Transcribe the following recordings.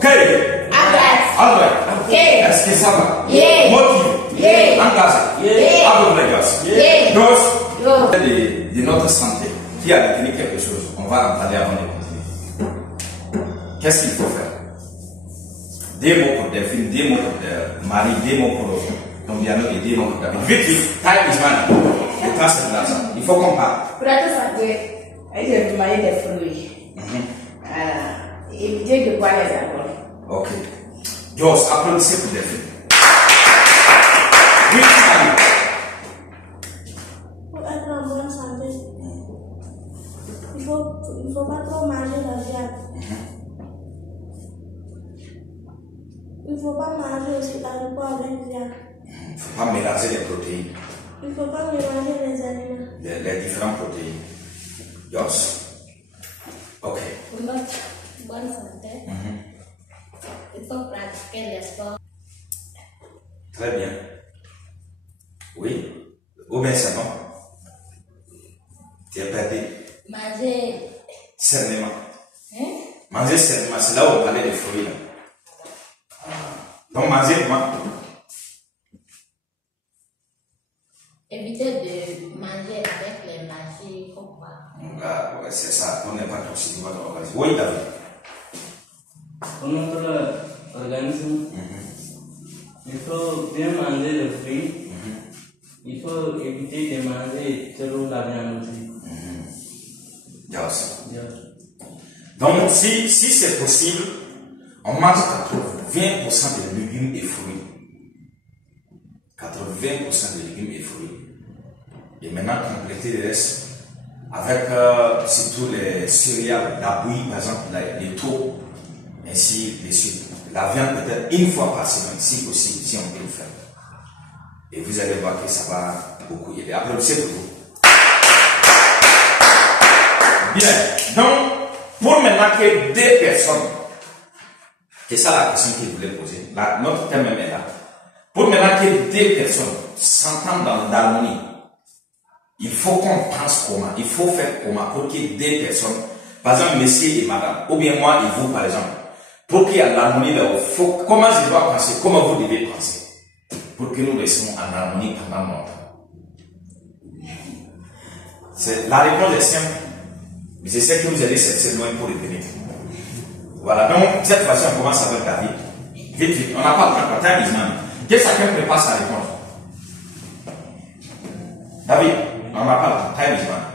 Ok. Albert. Est-ce que ça va? Motive. Engagé. Avec de notre santé, qui a détenu quelque chose, on va en parler avant de continuer. Qu'est-ce qu'il faut faire? Des mots pour Delphine, des mots pour Marie, des mots pour Tombiano et des mots pour David. Vite, time is money. Le temps c'est de l'argent. Il faut qu'on parle. Pour être santé, il faut manger des fruits. Éviter de boire les alcools. Ok. Jos, applaudissez pour Delphine. Vite, Marie. Pour être en bonne santé, il faut pas trop manger la viande. Il ne faut pas manger aussi alcool avec viande. Il ne faut pas mélanger les protéines. Il ne faut pas mélanger les aliments. Les différentes protéines. Jos. Ok. Pour notre bonne santé, il faut pratiquer le sport. Très bien. Oui. Ou bien c'est bon. Tu es perdu. Manger. Sainement. Manger sainement, c'est là où on parlait des fruits. Là. Donc manger comment? Éviter de manger avec les mâchis comme quoi. Ah, ouais, c'est ça. On n'est pas toxique de votre organisme. Oui, David. Pour notre organisme, il faut bien manger le fruit. Il faut éviter de manger trop la viande aussi. Donc, si c'est possible, on mange 20% de légumes et fruits. 80% de légumes et fruits. Et maintenant, compléter le reste avec surtout les céréales, la bouillie, par exemple, les taux, ainsi de suite. La viande peut-être une fois par semaine, si possible, si on peut le faire. Et vous allez voir que ça va beaucoup aider. Applaudissez pour vous. Bien. Donc, pour maintenant que deux personnes, c'est ça la question que je voulais poser. Notre thème même est là. Pour maintenant que deux personnes s'entendent dans l'harmonie, il faut qu'on pense comment, il faut faire comment pour que deux personnes, par exemple, monsieur et madame, ou bien moi et vous, par exemple, pour qu'il y ait l'harmonie là, comment je dois penser, comment vous devez penser, pour que nous restions en harmonie pendant longtemps. La réponse est simple, mais je sais que vous allez chercher loin pour revenir. Voilà, donc cette fois-ci on commence avec David. Vite, vite, on n'a pas le temps, time is money. Que chacun prépare sa réponse. David, on n'a pas le temps, time is money.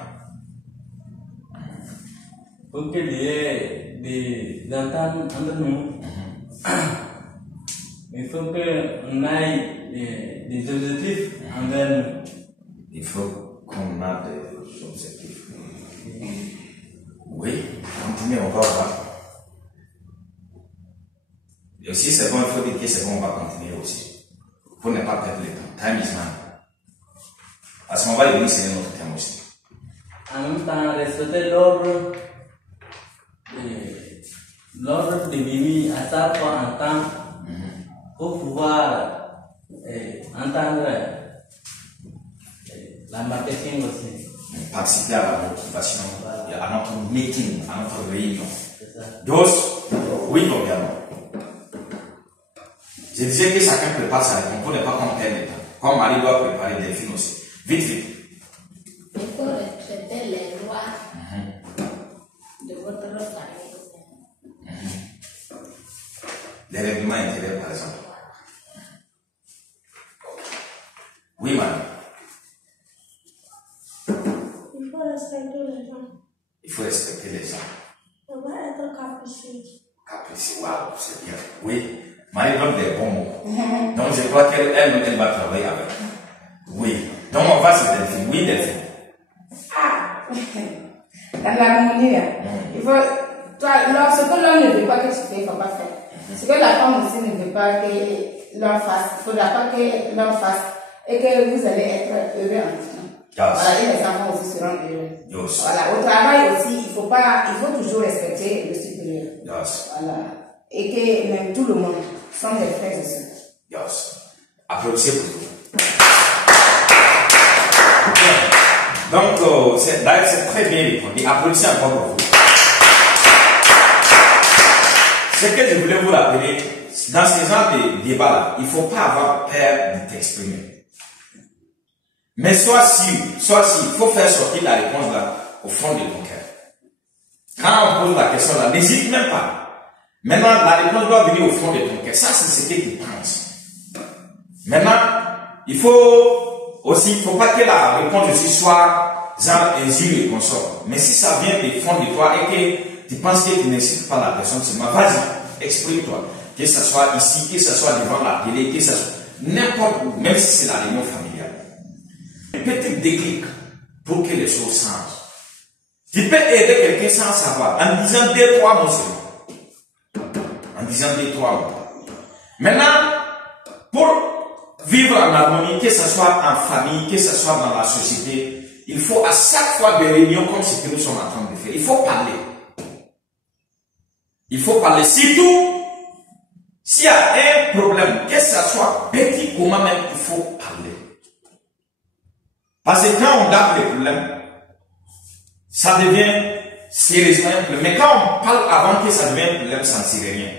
Pour qu'il y ait des ententes entre nous, il faut qu'on ait des objectifs envers nous. Il faut qu'on ait des objectifs. Oui, continuez, on va voir. Et aussi, c'est bon, il faut dire que c'est bon, on va continuer aussi. Pour ne pas perdre le temps. Time is money. À ce moment-là, il c'est notre thème aussi. En même temps, respecter l'ordre de Mimi à chaque fois en temps pour pouvoir entendre la marketing aussi. Participer à la motivation, à notre meeting, à notre réunion. C'est ça. Dos, oui, bien. Je disais que chacun prépare sa réponse pour ne pas qu'on perde le temps. Comme Marie doit préparer Delphine aussi. Vite, vite. Il faut respecter les lois de votre famille. Les règlements intérieurs, par exemple. Oui, Marie. Il faut respecter les gens. Il faut respecter les gens. Il ne faut pas être capricieux. Capricieux, waouh, c'est bien. Oui, Marie donne des bons mots. Donc je crois qu'elle va travailler avec. Oui. Donc on va se Delphine. Oui, Delphine. Ah, dans l'harmonie, il faut, ce que l'homme ne veut pas que tu fais, il ne faut pas faire. Ce que la femme aussi ne veut pas que l'homme fasse, il ne faudra pas que l'homme fasse et que vous allez être heureux en tout. Voilà, et les enfants aussi seront heureux. Yes. Voilà, au travail aussi, il faut toujours respecter le supérieur. Yes. Voilà. Et que même tout le monde sont des frères et sœurs. Yes. Applaudissez pour vous. Donc, c'est très bien répondu. Applaudissez encore pour vous. Ce ce que je voulais vous rappeler, dans ces genres de débats-là, il ne faut pas avoir peur de t'exprimer. Mais sois sûr, il faut faire sortir la réponse là au fond de ton cœur. Quand on pose la question là, n'hésite même pas. Maintenant, la réponse doit venir au fond de ton cœur. Ça, c'est ce que tu penses. Maintenant, il faut pas que la réponse aussi soit genre injure et consort. Mais si ça vient du fond de toi et que tu penses que tu n'incites pas la personne, seulement vas-y, exprime-toi. Que ce soit ici, que ce soit devant la télé, que ce soit n'importe où, même si c'est la réunion familiale. Un petit déclic pour que les choses changent. Tu peux aider quelqu'un sans savoir, en disant 2-3 mots seulement. En disant 2-3 mots. Maintenant, pour vivre en harmonie, que ce soit en famille, que ce soit dans la société, il faut à chaque fois des réunions comme ce que nous sommes en train de faire. Il faut parler. Il faut parler. Surtout, s'il y a un problème, que ce soit petit ou même, il faut parler. Parce que quand on garde les problèmes, ça devient sérieusement un problème. Mais quand on parle avant que ça devienne un problème, ça ne sert rien.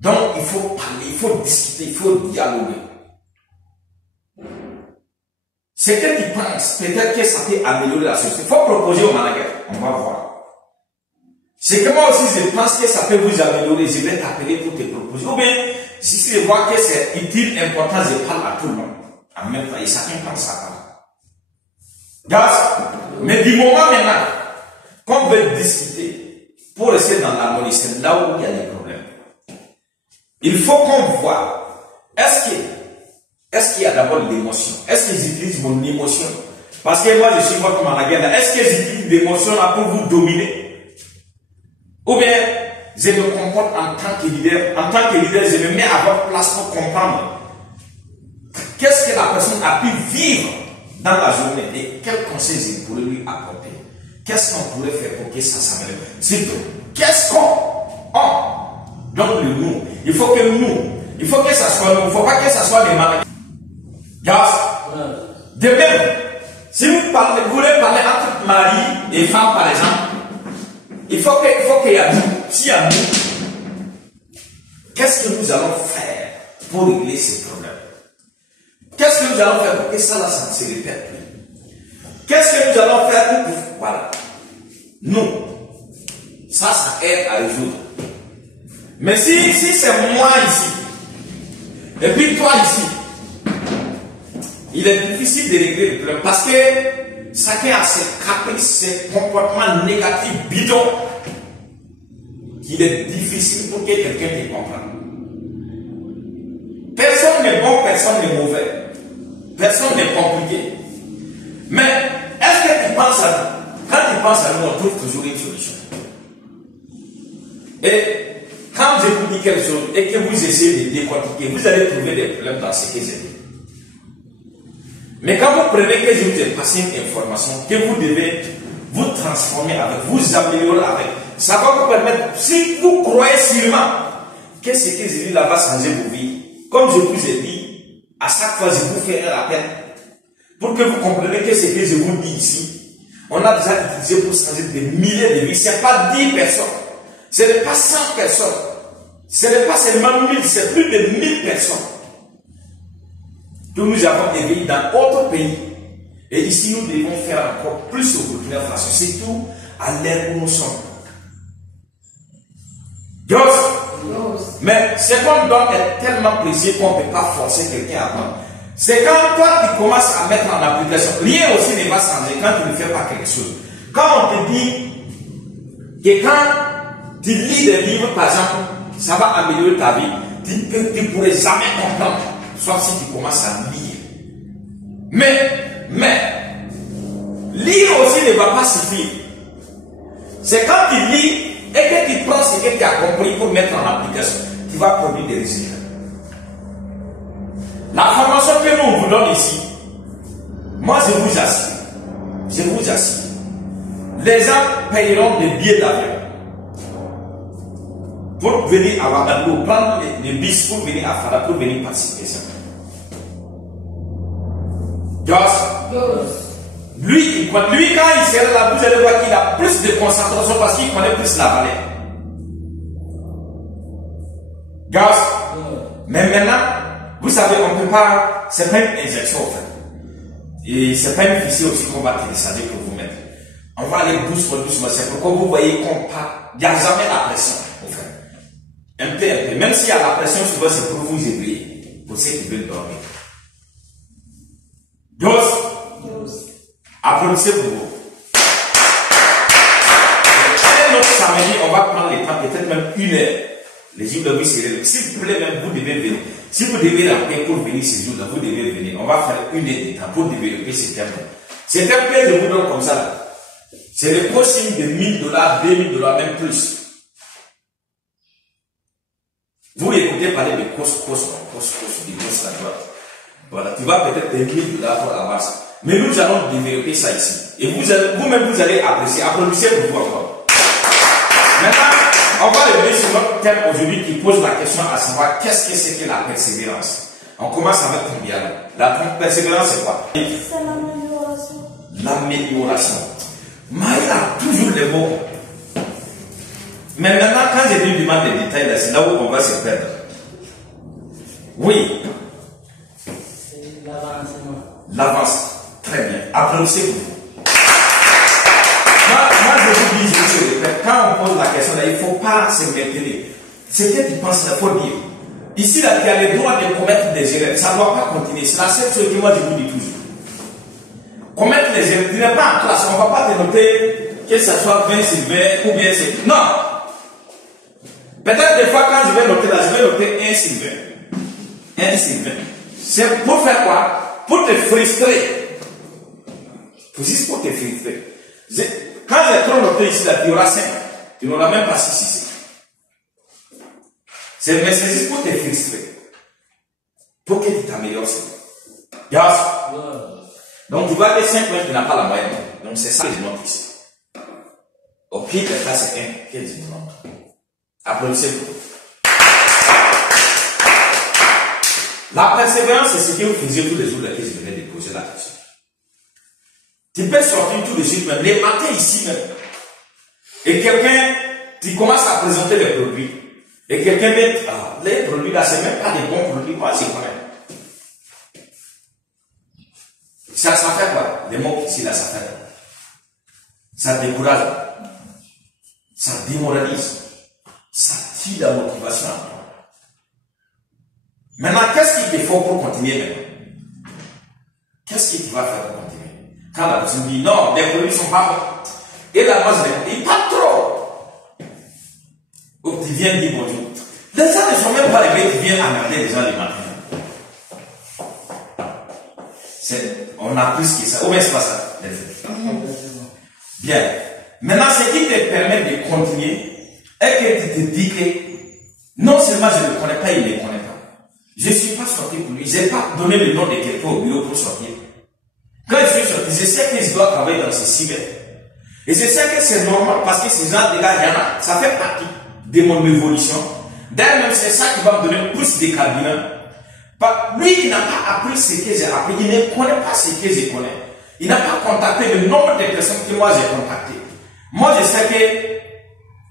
Donc, il faut parler, il faut discuter, il faut dialoguer. Ce que tu penses, peut-être que ça peut améliorer la société. Il faut proposer au manager, on va voir. C'est que moi aussi, je pense que ça peut vous améliorer. Je vais t'appeler pour te proposer. Ou bien, si je vois que c'est utile, important, je parle à tout le monde. En même temps, et chacun pense ça. Mais du moment maintenant qu'on veut discuter pour rester dans l'harmonie, c'est là où il y a des problèmes. Il faut qu'on voit, est-ce qu'il y a d'abord l'émotion? Est-ce que j'utilise mon émotion? Parce que moi, je suis votre manager. Est-ce que j'utilise l'émotion là pour vous dominer? Ou bien, je me comporte en tant que leader. En tant que leader, je me mets à votre place pour comprendre qu'est-ce que la personne a pu vivre dans la journée et quels conseils je pourrais lui apporter. Qu'est-ce qu'on pourrait faire pour que ça s'améliore? Surtout, qu'est-ce qu'on donc le nous. Il faut que ça soit nous. Il ne faut pas que ça soit les managers. De même, si vous voulez parler entre mari et femme, par exemple, il faut qu'il y ait nous. S'il y a nous, qu'est-ce que nous allons faire pour régler ces problèmes? Qu'est-ce que nous allons faire pour que ça ne se répète plus? Qu'est-ce que nous allons faire pour... Voilà. Nous. Ça aide à résoudre. Mais si c'est moi ici, et puis toi ici, il est difficile de régler le problème parce que chacun a ses caprices, ses comportements négatifs bidons, qu'il est difficile pour que quelqu'un te comprenne. Personne n'est bon, personne n'est mauvais. Personne n'est compliqué. Mais est-ce que tu penses à nous? Quand tu penses à nous, on trouve toujours une solution. Et quand je vous dis quelque chose et que vous essayez de décortiquer, vous allez trouver des problèmes dans ce que j'ai dit. Mais quand vous prenez que je vous ai passé une information, que vous devez vous transformer avec, vous améliorer avec, ça va vous permettre, si vous croyez sûrement que ce que j'ai dit là va changer vos vies, comme je vous ai dit, à chaque fois je vous fais un rappel, pour que vous compreniez que ce que je vous dis ici, on a déjà utilisé pour changer des milliers de vies. Ce n'est pas 10 personnes, ce n'est pas 100 personnes, ce n'est pas seulement 1000, c'est plus de 1000 personnes que nous avons éveillées dans d'autres pays. Et ici, nous devons faire encore plus au Burkina Faso, surtout à l'ère où nous sommes. Mais ce qu'on donne est tellement précieux qu'on ne peut pas forcer quelqu'un à prendre. C'est quand toi tu commences à mettre en application, rien aussi ne va changer quand tu ne fais pas quelque chose. Quand on te dit que quand tu lis des livres, par exemple, ça va améliorer ta vie, tu ne pourrais jamais comprendre, sauf si tu commences à lire. Mais, lire aussi ne va pas suffire. C'est quand tu lis et que tu prends ce que tu as compris pour mettre en application, tu vas produire des résultats. La formation que nous vous donnons ici, moi je vous assure, les gens payeront des billets d'avion pour venir à Ouagadougou, prendre les bus pour venir à Fada, pour venir participer à ça. Lui, quand il sera là, vous allez voir qu'il a plus de concentration parce qu'il connaît plus la valeur. Gaz. Mais maintenant, vous savez, on ne peut pas, c'est pas une injection en fait. Et c'est pas une fissure aussi qu'on va télécharger pour vous mettre. On va aller doucement, doucement. C'est pourquoi vous voyez qu'on part. Il n'y a jamais la pression, en fait. Un peu. Même s'il y a la pression, souvent c'est pour vous éveiller, pour ceux qui veulent dormir. Dos. Applaudissez pour vous. Un autre samedi, on va prendre le temps, peut-être même 1 heure. Les jours de vous serez. S'il vous plaît, même vous devez venir. Si vous devez rentrer pour venir ces jours-là, vous devez venir. On va faire 1 heure de temps pour développer ce thème. C'est un peu je vous donne comme ça là. C'est le coaching de $1000, $2000, même plus. Vous écoutez parler de coach à droite. Voilà, tu vas peut-être des $1000 pour la base. Mais nous allons développer ça ici. Et vous-même, vous allez apprécier. Applaudissez pour vous encore. Maintenant, on va revenir sur notre thème aujourd'hui qui pose la question à savoir qu'est-ce que c'est que la persévérance. On commence avec ton dialogue. La persévérance, c'est quoi? C'est l'amélioration. L'amélioration. Maïla a toujours les mots. Mais maintenant, quand je lui demande des détails, c'est là où on va se perdre. Oui. C'est l'avancement. L'avance. Très bien. Applaudissez pour vous. Moi, je vous dis, je te répète, quand on pose la question, là, il ne faut pas se maintenir. Ce que tu penses, il faut dire. Ici, là, tu as le droit de commettre des erreurs. Ça ne doit pas continuer. C'est la seule chose que moi, je vous dis toujours. Commettre les erreurs. Tu n'es pas en classe. On ne va pas te noter que ce soit 20 sur 20 ou bien c'est. Non! Peut-être des fois, quand je vais noter là, je vais noter 1 sur 20. 1 sur 20. C'est pour faire quoi? Pour te frustrer. Juste pour te frustrer. Quand j'ai trop noté ici, là, tu auras 5. Tu n'auras même pas 6 ici. Mais c'est juste pour te frustrer. Pour que tu t'améliores. Yes. Donc tu vois que 5 points, tu n'as pas la moyenne. Donc c'est ça que je note ici. Au pied de la c'est 1. Quel est le nom? Applaudissez-vous. La persévérance, c'est ce que vous faisiez tous les jours là que je venais de poser la question. Tu peux sortir tous les jours, même les matins ici même. Et quelqu'un, tu commences à présenter les produits. Et quelqu'un dit, ah, les produits là, c'est même pas des bons produits, moi c'est quand même. Ça fait quoi? Les mots ici là, ça fait quoi? Ça décourage. Ça démoralise. Ça tue la motivation. Maintenant, qu'est-ce qu'il te faut pour continuer maintenant? Qu'est-ce que tu vas faire pour continuer? Quand la personne dit non, les produits ne sont pas bons. Et la personne dit pas trop. Ou tu viens dire bonjour. Les gens ne sont même pas réveillés, tu viens emmerder les gens le matin. On a plus que ça. Ou bien c'est pas ça? Bien. Maintenant, ce qui te permet de continuer est que tu te dis que non seulement je ne le connais pas, il ne le connaît pas. Je ne suis pas sorti pour lui. Je n'ai pas donné le nom de quelqu'un au bureau pour sortir. Quand je suis sorti, je sais que je dois travailler dans ce cyber. Et je sais que c'est normal parce que ces gens, déjà, il y en a. Ça fait partie de mon évolution. D'ailleurs, même c'est ça qui va me donner plus de carburant. Lui, il n'a pas appris ce que j'ai appris. Il ne connaît pas ce que je connais. Il n'a pas contacté le nombre de personnes que moi j'ai contactées. Moi, je sais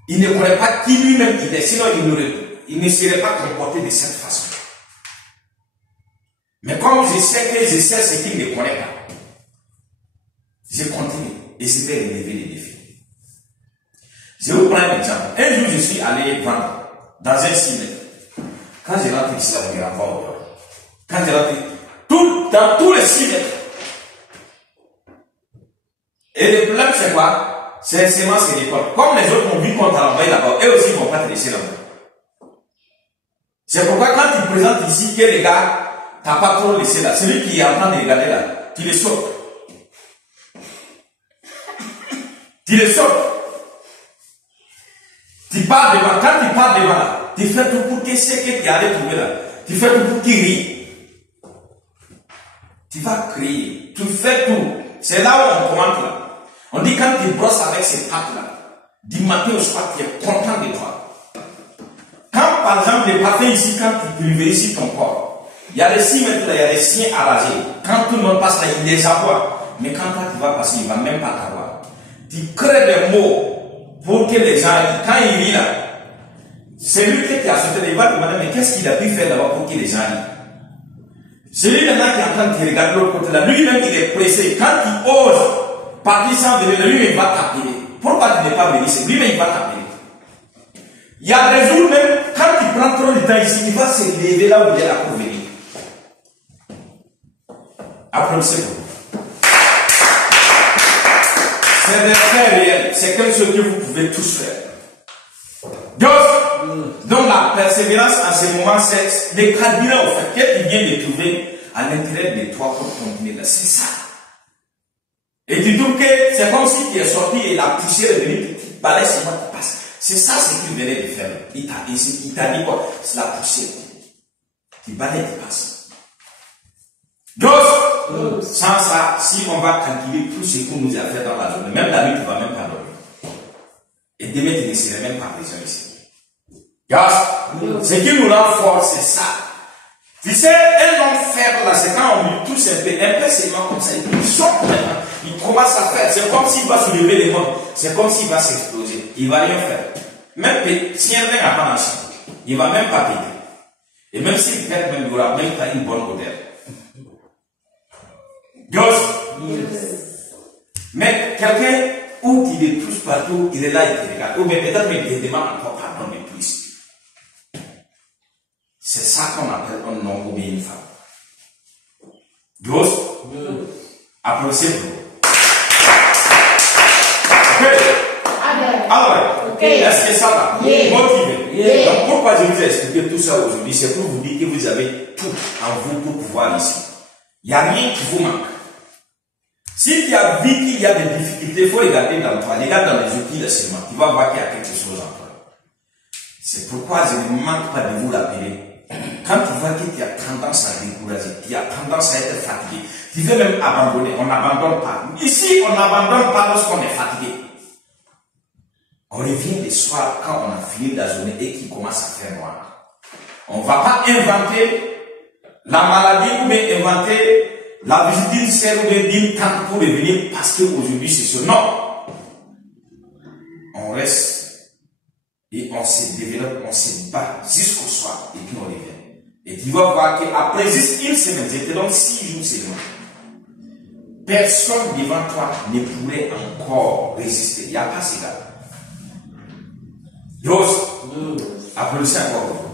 qu'il ne connaît pas qui lui-même il est. Sinon, il ne serait pas comporté de cette façon. Mais comme je sais ce qu'il ne connaît pas, je continue et je vais relever les défis. Je vous prends un exemple. Un jour, je suis allé vendre dans un cinéma. Quand je rentre ici, on ne regarde pas. Quand je rentre dans tous les cinémas. Et le problème, c'est quoi? C'est seulement ce l'école. Comme les autres ont vu qu'on t'a envoyé là-bas, eux aussi ne vont pas te laisser là-bas. C'est pourquoi quand tu présentes ici que les gars, tu n'as pas trop laissé là. Celui qui est en train de regarder là, tu le sautes. Tu le sautes. Tu pars devant. Quand tu pars devant là, tu fais tout pour que ce que tu allais trouver là. Tu fais tout pour qu'il rie. Tu vas crier. Tu fais tout. C'est là où on commente là. On dit quand tu brosses avec ces pattes là, du matin au soir, tu es content de toi. Quand par exemple les parfums ici, quand tu pulvérises ton corps, il y a des 6 mètres là, il y a des siens à raser. Quand tout le monde passe là, il les aboie. Mais quand toi tu vas passer, il ne va même pas t'avoir. Tu crées des mots pour que les gens, quand ils lisent là, C'est lui qui a sauté, il va demander, mais qu'est-ce qu'il a pu faire d'abord pour que les gens arrivent? Celui maintenant qui est en train de regarder l'autre côté là, lui-même il est pressé. Quand il ose partir sans venir, lui-même il va t'appeler. Pourquoi tu n'es pas venu? C'est lui-même il va t'appeler. Il y a des jours même, quand il prend trop de temps ici, il va se lever là où il est là pour venir. Applaudissez-vous. C'est des faits réels. C'est quelque chose que vous pouvez tous faire. Donc la persévérance en ce moment, c'est le carburant au fait. Qu'est-ce qu'il vient de trouver à l'intérieur de toi pour continuer là? C'est ça. Et tu trouves que c'est comme si tu es sorti et la poussière est venue, tu balais sur moi, tu passes. C'est ça ce qu'il venait de faire. Il t'a dit quoi? C'est la poussière. Tu balais, tu passes. Donc, sans ça, si on va calculer tout ce qu'on nous a fait dans la journée, même la nuit, tu ne vas même pas dormir. Et demain, tu ne serais même pas présent ici. Ce qui nous rend fort, c'est ça. Tu sais, un homme faible là, c'est quand on lui touche un peu seulement comme ça, il sort maintenant, il commence à faire. C'est comme s'il va soulever les mains, c'est comme s'il va s'exploser. Il ne va rien faire. Même si un rien à pas marcher, il ne va même pas péter. Et même s'il pète, même, il n'aura même pas une bonne odeur. Mais quelqu'un où tu le touches partout, il est là, il te regarde. Ou bien peut-être même il te demande encore pardon de plus. C'est ça qu'on appelle un homme ou bien une femme. Applaudissez-vous. Alors, est-ce que ça va? Motivé. Donc pourquoi je vous ai expliqué tout ça aujourd'hui? C'est pour vous dire que vous avez tout en vous pour pouvoir ici. Il n'y a rien qui vous manque. Si tu as vu qu'il y a des difficultés, il faut regarder dans toi. Regarde dans les outils de seulement. Tu vas voir qu'il y a quelque chose en toi. C'est pourquoi je ne manque pas de vous l'appeler. Quand tu vois que tu as tendance à décourager, tu as tendance à être fatigué, tu veux même abandonner, on n'abandonne pas. Ici, on n'abandonne pas lorsqu'on est fatigué. On revient le soir quand on a fini la journée et qu'il commence à faire noir. On ne va pas inventer la maladie ou bien inventer la visite d'une sœur ou bien d'une tante pour revenir parce qu'aujourd'hui c'est ce. Non. On reste et on se développe, on se bat jusqu'au soir et puis on revient. Et tu vas voir qu'après juste une semaine, je te donne 6 jours seulement. Personne devant toi ne pourrait encore résister. Il n'y a pas ce gars. Applaudissez encore.